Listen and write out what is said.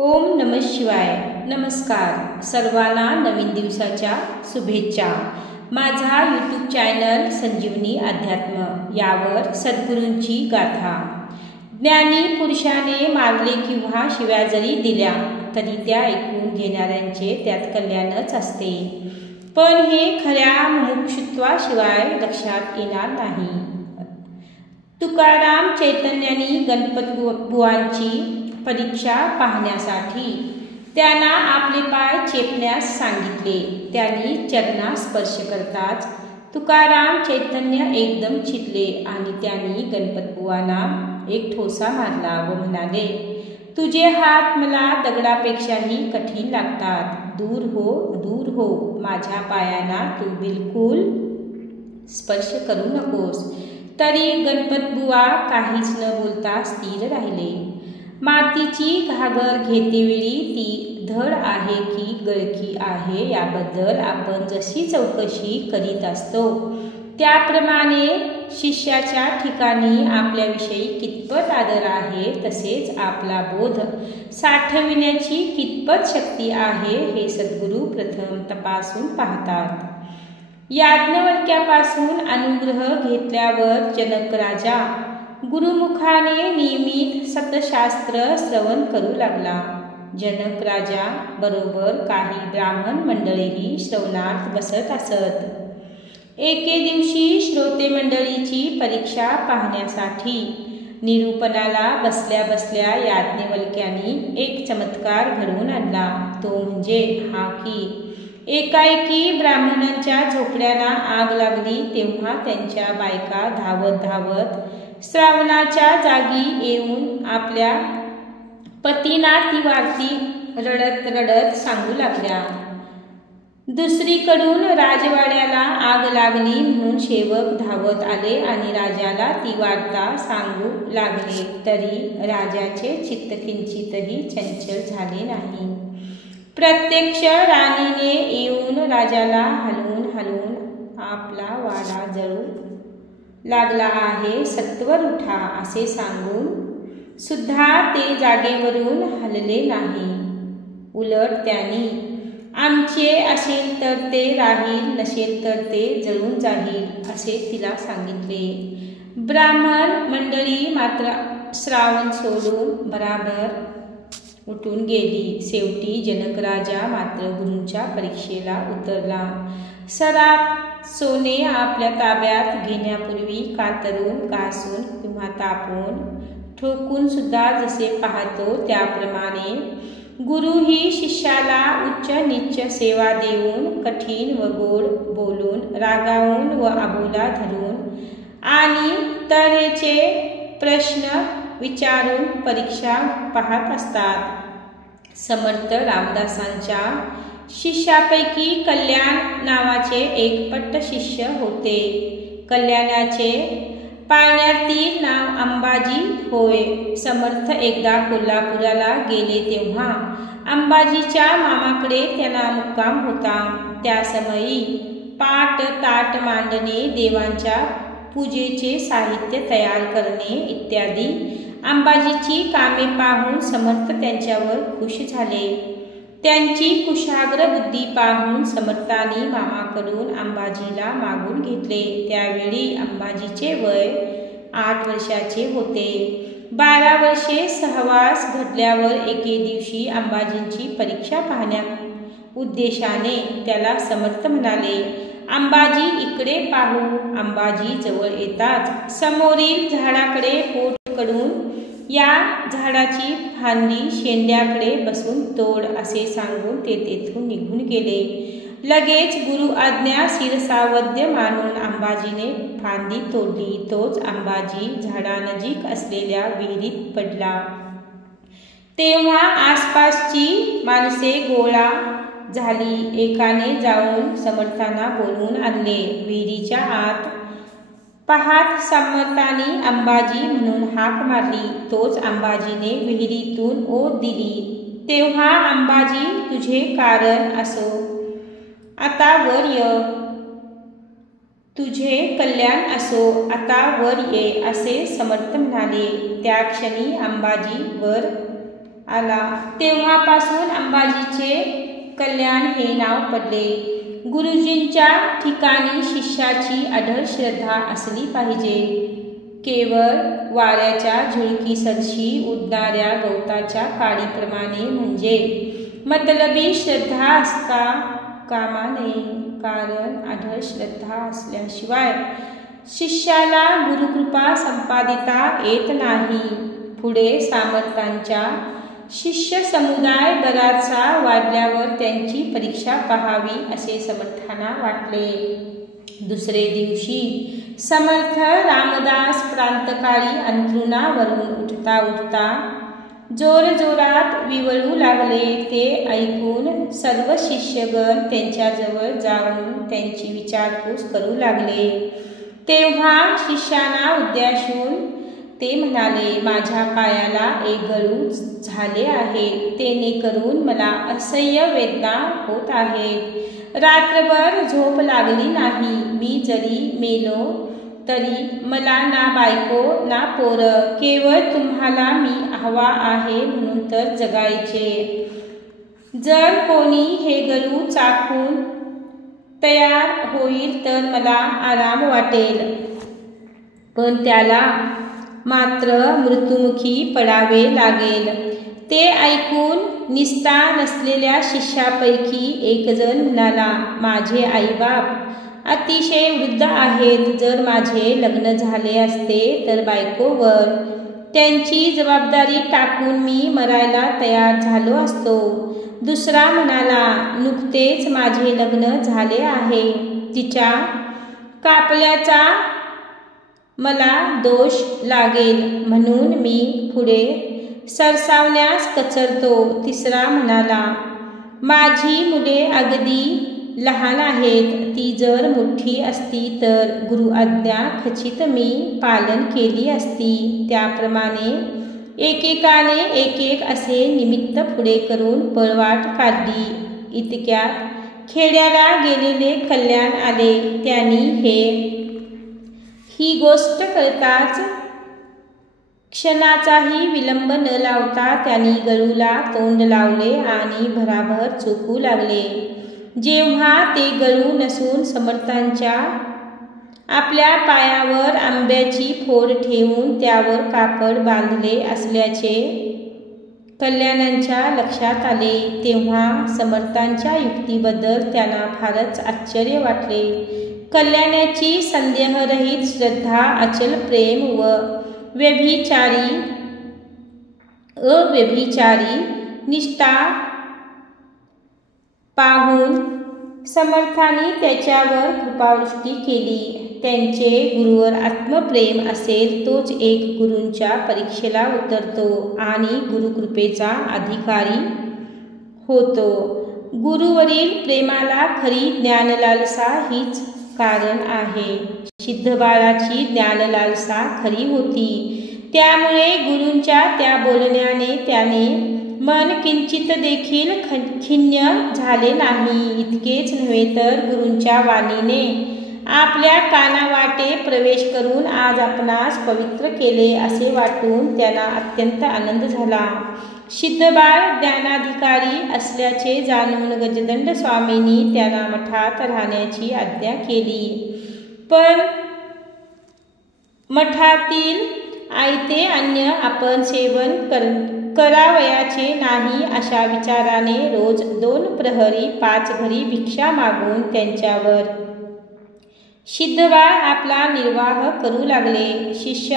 ओम नमः शिवाय. नमस्कार सर्वांना नवीन दिवसाच्या शुभेच्छा. माझा यूट्यूब चॅनल संजीवनी अध्यात्म यावर सद्गुरूंची गाथा. ज्ञानी पुरुषाने मारले किंवा शिव्या जरी दिल्या तरी त्या ऐकून घेणाऱ्यांचे त्यात कल्याणच असते, पण हे खऱ्या मुमुक्षुत्वाशिवाय लक्षात येणार नाही. तुकाराम चैतन्यांनी गणपत बुवांची परीक्षा पाहण्यासाठी त्यांना आपले पाय चेपण्यास सांगितले. त्यांनी चरणास स्पर्श करताच तुकाराम चैतन्य एकदम चिडले आणि त्यांनी गणपतबुवांना एक ठोसा मारला व म्हणाले, तुझे हात मला दगडापेक्षाही कठीण लागतात. दूर हो, दूर हो. माझ्या पायांना तू बिलकुल स्पर्श करू नकोस. तरी गणपतबुवा काहीच न बोलता स्थिर राहिले. मातीची घागर घेतेवेळी ती धड आहे की गळकी आहे याबद्दल आपण जशी चौकशी करीत असतो, त्याप्रमाणे शिष्याच्या ठिकाणी आपल्याविषयी कितपत आदर आहे, तसेच आपला बोध साठविण्याची कितपत शक्ती आहे हे सद्गुरू प्रथम तपासून पाहतात. याज्ञवल्क्यापासून अनुग्रह घेतल्यावर जनक राजा गुरुमुखाने नियमित सतशास्त्र श्रवण करू लागला. जनक राजा बरोबर काही ब्राह्मण मंडळीही श्रवणार्थ बसत असत. एके दिवशी श्रोते मंडळीची परीक्षा पाहण्यासाठी निरूपणाला बसल्या बसल्या याज्ञवल्क्याने एक चमत्कार घडवून आणला. तो म्हणजे हा की एकाएकी ब्राह्मणांच्या झोपड्यांना आग लागली तेव्हा त्यांच्या बायका धावत धावत श्रावणाच्या जागी येऊन आपल्या पतींना ती वार्ती रडत रडत सांगू लागल्या. दुसरीकडून राजवाड्याला आग लागली म्हणून सेवक धावत आले आणि राजाला ती वार्ता सांगू लागले. तरी राजाचे चित्त किंचितही चंचल झाले नाही. प्रत्यक्ष राणीने येऊन राजाला हलवून हलवून आपला वाडा जळू लागला आहे, सत्वर उठा असे सांगून सुद्धा ते जागेवरून हलले नाही. उलट त्यांनी आमचे असेल तर ते राहील, नसेल तर ते जळून जाईल असे तिला सांगितले. ब्राह्मण मंडळी मात्र श्रावण सोडून बराबर उठून गेली. शेवटी जनक राजा मात्र गुरूंच्या परीक्षेला उतरला. सराफ सोने आपल्या ताब्यात घेण्यापूर्वी कातरून घासून किंवा तापून ठोकून सुद्धा जसे पाहतो त्याप्रमाणे गुरुही शिष्याला उच्च नीच सेवा देऊन, कठीण व गोड बोलून, रागावून व अबोला धरून आणि तऱ्हेचे प्रश्न विचारून परीक्षा पाहत असतात. समर्थ रामदासांच्या शिष्यापैकी कल्याण नावाचे एक पट्ट शिष्य होते. कल्याणाचे पाळण्यातील नाव अंबाजी होय. समर्थ एकदा कोल्हापुराला गेले तेव्हा अंबाजीच्या मामाकडे त्यांना मुक्काम होता. त्या समयी पाट ताट मांडणे, देवांच्या पूजेचे साहित्य तयार करणे इत्यादी अंबाजीची कामे पाहून समर्थ त्यांच्यावर खुश झाले. त्यांची कुशाग्र बुद्धी पाहून समर्थांनी मामाकडून अंबाजीला मागून घेतले. त्यावेळी अंबाजीचे वय 8 वर्षाचे होते. 12 वर्षे सहवास घडल्यावर एके दिवशी अंबाजींची परीक्षा पाहण्या उद्देशाने त्याला समर्थ म्हणाले, अंबाजी इकडे पाहू. अंबाजी जवळ येताच समोरील झाडाकडे पोट कडून या झाडाची फांदी शेंड्याकडे बसून तोड असे सांगून ते तेथून निघून गेले. लगेच गुरु आज्ञा शिरसावद्य मानून अंबाजीने फांदी तोडली. तोच अंबाजी झाडानजीक असलेल्या विहिरीत पडला. तेव्हा आसपासची माणसे गोळा झाली. एकाने जाऊन समर्थांना बोलवून आणले. विहिरीच्या आत पाहात समर्थांनी अंबाजी म्हणून हाक मारली. तोच अंबाजीने विहिरीतून ओढ दिली. तेव्हा अंबाजी तुझे कारण असो, आता वर ये. तुझे कल्याण असो, आता वर ये असे समर्थ म्हणाले. त्या क्षणी अंबाजी वर आला तेव्हापासून अंबाजीचे कल्याण हे नाव पडले. गुरुजींच्या ठिकाणी शिष्याची अढळ श्रद्धा असली पाहिजे. केवळ वाऱ्याच्या झुळकीसरशी उडणाऱ्या गवताच्या काडीप्रमाणे म्हणजे मतलबी श्रद्धा असता कामा नये. कारण अढळ श्रद्धा असल्याशिवाय शिष्याला गुरुकृपा संपादिता येत नाही. पुढे समर्थांच्या शिष्य समुदाय बराचसा वाढल्यावर त्यांची परीक्षा पाहावी असे समर्थांना वाटले. दुसरे दिवशी समर्थ रामदास प्रांतकाळी अंथरुणावरून उठता उठता जोरजोरात विवळू लागले. ते ऐकून सर्व शिष्यगण त्यांच्याजवळ जाऊन त्यांची विचारपूस करू लागले. तेव्हा शिष्याना उद्देशून ते म्हणाले, माझ्या पायाला एक गळू झाले आहे. तेणेकरून मला असह्य वेदना होत आहेत. रात्रभर झोप लागली नाही. मी जरी मेलो तरी मला ना बायको ना पोर, केवळ तुम्हाला मी हवा आहे म्हणून तर जगायचे. जर कोणी हे गळू चाखून तयार होईल तर मला आराम वाटेल, पण त्याला मात्र मृत्युमुखी पडावे लागेल. ते ऐकून निष्ठा नसलेल्या शिष्यापैकी एक जण म्हणाला, माझे आईबाप अतिशय वृद्ध आहेत. जर माझे लग्न झाले असते तर बायकोवर त्यांची जबाबदारी टाकून मी मरायला तयार झालो असतो. दुसरा म्हणाला, नुकतेच माझे लग्न झाले आहे. तिच्या कापल्याचा मला दोष लागेल म्हणून मी पुढे सरसावण्यास कचरतो. तिसरा म्हणाला, माझी मुले अगदी लहान आहेत. ती जर मोठी असती तर गुरु आज्ञा खचित मी पालन केली असती. त्याप्रमाणे एकेकाने एक एक असे निमित्त पुढे करून पळवाट काढली. इतक्यात खेड्याला गेलेले कल्याण आले. त्यांनी ही गोष्ट कळताच क्षणाचाही विलंब न लावता त्यांनी गळूला तोंड लावले आणि भराभर चोखू लागले. जेव्हा ते गळू नसून समर्थांच्या आपल्या पायावर आंब्याची फोड ठेवून त्यावर कापड बांधले असल्याचे कल्याणांच्या लक्षात आले, तेव्हा समर्थांच्या युक्तीबद्दल त्यांना फारच आश्चर्य वाटले. कल्याणाची संदेहरहित श्रद्धा, अचल प्रेम व अव्यभिचारी निष्ठा पाहून समर्थांनी त्याच्यावर कृपावृष्टी केली. त्यांचे गुरुवर आत्मप्रेम असेल तोच एक गुरूंच्या परीक्षेला उतरतो आणि गुरुकृपेचा अधिकारी होतो. गुरुवरील प्रेमाला खरी ज्ञानलालसा हीच कारण आहे. सिद्धबाळाची ज्ञानलालसा खरी होती. त्यामुळे गुरूंच्या त्या बोलण्याने त्याने मन किंचित देखील खिन्न झाले नाही. इतकेच नव्हे तर गुरूंच्या वाणीने आपल्या कानावाटे प्रवेश करून आज आपणास पवित्र केले असे वाटून त्यांना अत्यंत आनंद झाला. सिद्धबाळ ज्ञानाधिकारी असल्याचे जाणून गजदंड स्वामींनी त्यांना मठात राहण्याची आज्ञा केली. पण मठातील आयते अन्न आपण सेवन करावयाचे नाही अशा विचाराने रोज 2 प्रहरी 5 घरी भिक्षा मागून त्यांच्यावर सिद्धबाळ आपला निर्वाह करू लागले. शिष्य